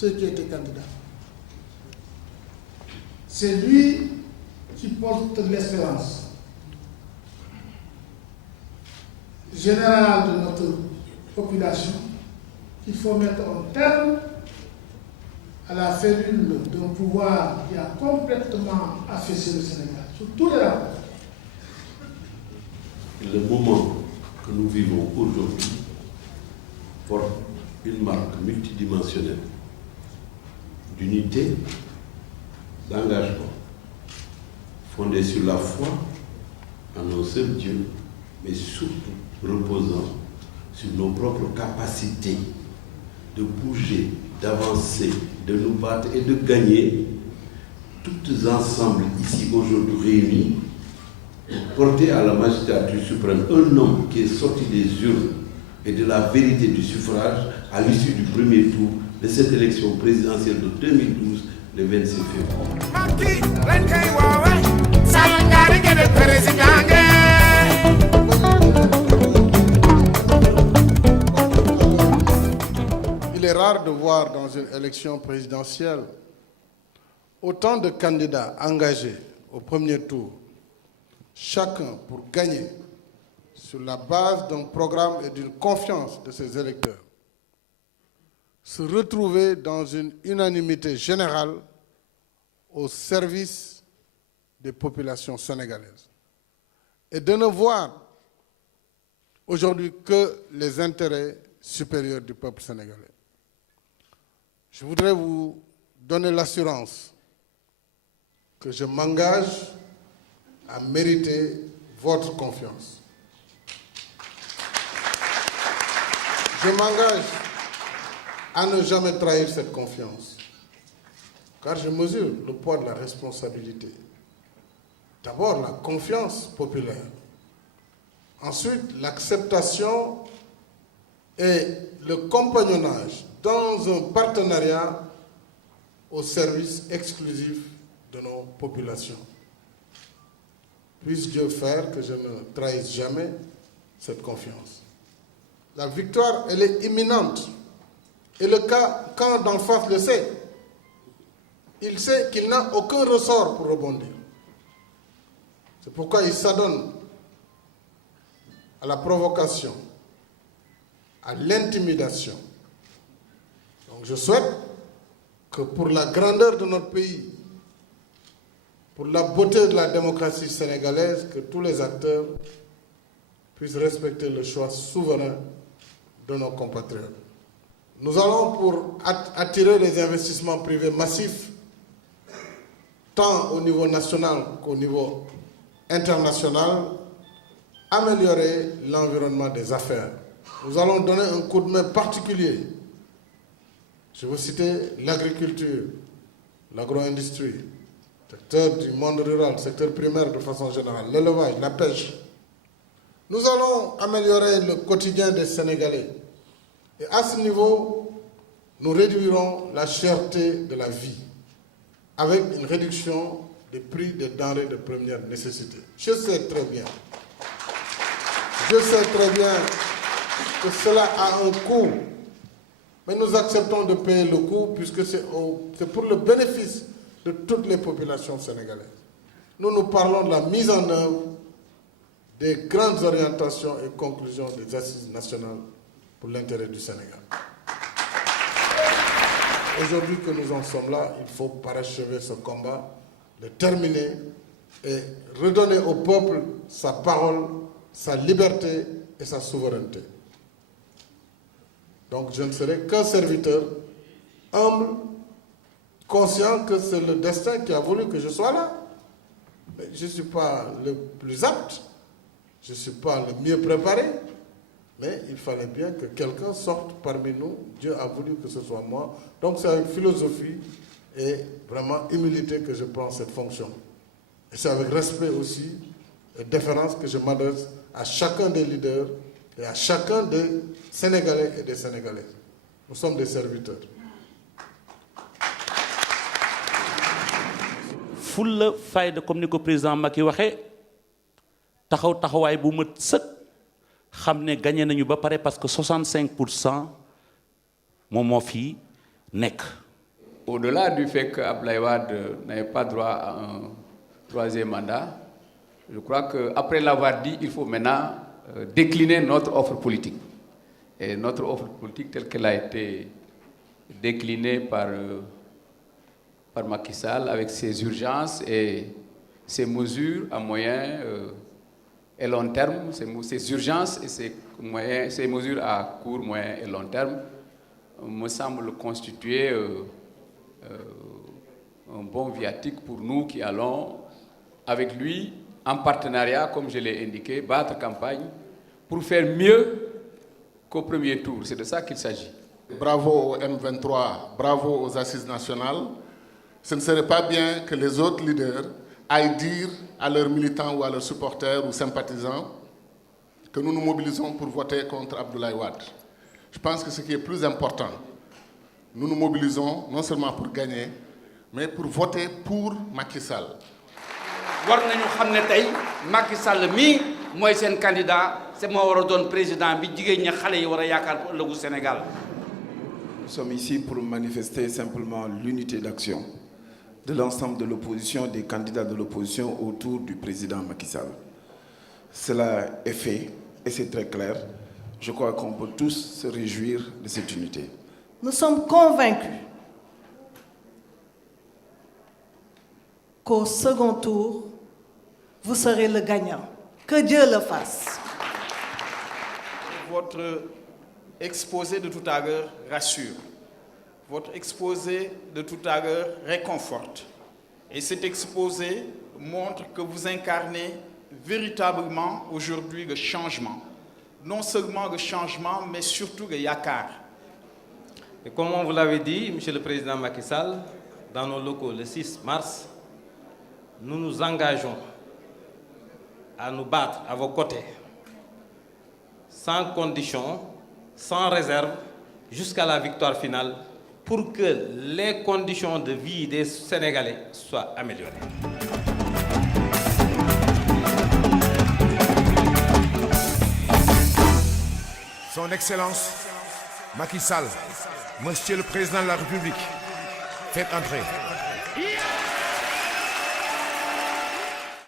ceux qui étaient candidats. C'est lui qui porte l'espérance générale de notre population qu'il faut mettre un terme à la férule d'un pouvoir qui a complètement affaissé le Sénégal sur tous les rapports. Le moment que nous vivons aujourd'hui porte une marque multidimensionnelle d'unité, d'engagement, fondée sur la foi en un seul Dieu, mais surtout reposant sur nos propres capacités de bouger, d'avancer, de nous battre et de gagner, toutes ensemble ici aujourd'hui réunis, pour porter à la magistrature suprême un homme qui est sorti des urnes et de la vérité du suffrage à l'issue du premier tour de cette élection présidentielle de 2012, le 26 février. Il est rare de voir dans une élection présidentielle autant de candidats engagés au premier tour, chacun pour gagner sur la base d'un programme et d'une confiance de ses électeurs, se retrouver dans une unanimité générale au service des populations sénégalaises et de ne voir aujourd'hui que les intérêts supérieurs du peuple sénégalais. Je voudrais vous donner l'assurance que je m'engage à mériter votre confiance. Je m'engage à ne jamais trahir cette confiance, car je mesure le poids de la responsabilité. D'abord, la confiance populaire. Ensuite, l'acceptation et le compagnonnage dans un partenariat au service exclusif de nos populations. Puisse Dieu faire que je ne trahisse jamais cette confiance. La victoire, elle est imminente. Et le camp d'en face le sait. Il sait qu'il n'a aucun ressort pour rebondir. C'est pourquoi il s'adonne à la provocation, à l'intimidation. Donc je souhaite que pour la grandeur de notre pays, pour la beauté de la démocratie sénégalaise, que tous les acteurs puissent respecter le choix souverain de nos compatriotes. Nous allons, pour attirer les investissements privés massifs, tant au niveau national qu'au niveau international, améliorer l'environnement des affaires. Nous allons donner un coup de main particulier. Je veux citer l'agriculture, l'agro-industrie, le secteur du monde rural, le secteur primaire de façon générale, l'élevage, la pêche. Nous allons améliorer le quotidien des Sénégalais. Et à ce niveau, nous réduirons la cherté de la vie avec une réduction des prix des denrées de première nécessité. Je sais très bien que cela a un coût, mais nous acceptons de payer le coût puisque c'est pour le bénéfice de toutes les populations sénégalaises. Nous parlons de la mise en œuvre des grandes orientations et conclusions des assises nationales pour l'intérêt du Sénégal. Aujourd'hui que nous en sommes là, il faut parachever ce combat, le terminer et redonner au peuple sa parole, sa liberté et sa souveraineté. Donc je ne serai qu'un serviteur humble, conscient que c'est le destin qui a voulu que je sois là. Mais je ne suis pas le plus apte, je ne suis pas le mieux préparé, mais il fallait bien que quelqu'un sorte parmi nous. Dieu a voulu que ce soit moi. Donc c'est avec philosophie et vraiment humilité que je prends cette fonction. Et c'est avec respect aussi et déférence que je m'adresse à chacun des leaders et à chacun des Sénégalais et des Sénégalaises. Nous sommes des serviteurs. fulla fayda comme ni ko président Macky waxee taxawaay bu mat sëkk xam ne gagné nañu ba pare parce que 65% moom moo fi nekk au-delà du fait qu'Abdoulaye Wade n'avait pas droit à un troisième mandat, je crois qu'après l'avoir dit, il faut maintenant décliner notre offre politique. Et notre offre politique telle qu'elle a été déclinée par Macky Sall avec ses urgences et ses mesures à moyen et long terme, ses urgences et ses mesures à court, moyen et long terme, me semble constituer un bon viatique pour nous qui allons avec lui en partenariat, comme je l'ai indiqué, battre campagne pour faire mieux qu'au premier tour. C'est de ça qu'il s'agit. Bravo au M23, bravo aux assises nationales. Ce ne serait pas bien que les autres leaders aillent dire à leurs militants ou à leurs supporters ou sympathisants que nous nous mobilisons pour voter contre Abdoulaye Wade. Je pense que ce qui est plus important, nous nous mobilisons non seulement pour gagner, mais pour voter pour Macky Sall. war nañu xam ne tey Macky Sall mii mooy seen candidat c'est moo war a doon président bi jigéen ñi xale yi war a yaakaar pour ëllëgu Sénégal. Nous sommes ici pour manifester simplement l'unité d'action de l'ensemble de l'opposition, des candidats de l'opposition autour du président Macky Sall. Cela est fait et c'est très clair. Je crois qu'on peut tous se réjouir de cette unité. Nous sommes convaincus qu'au second tour, vous serez le gagnant. Que Dieu le fasse. Votre exposé de tout à l'heure rassure. Votre exposé de tout à l'heure réconforte. Et cet exposé montre que vous incarnez véritablement aujourd'hui le changement. Non seulement le changement, mais surtout le yakar. Et comme on vous l'avait dit, Monsieur le Président Macky Sall, dans nos locaux le 6 mars, nous nous engageons à nous battre à vos côtés, sans condition, sans réserve, jusqu'à la victoire finale, pour que les conditions de vie des Sénégalais soient améliorées. Son Excellence Macky Sall, Monsieur le Président de la République, faites entrer.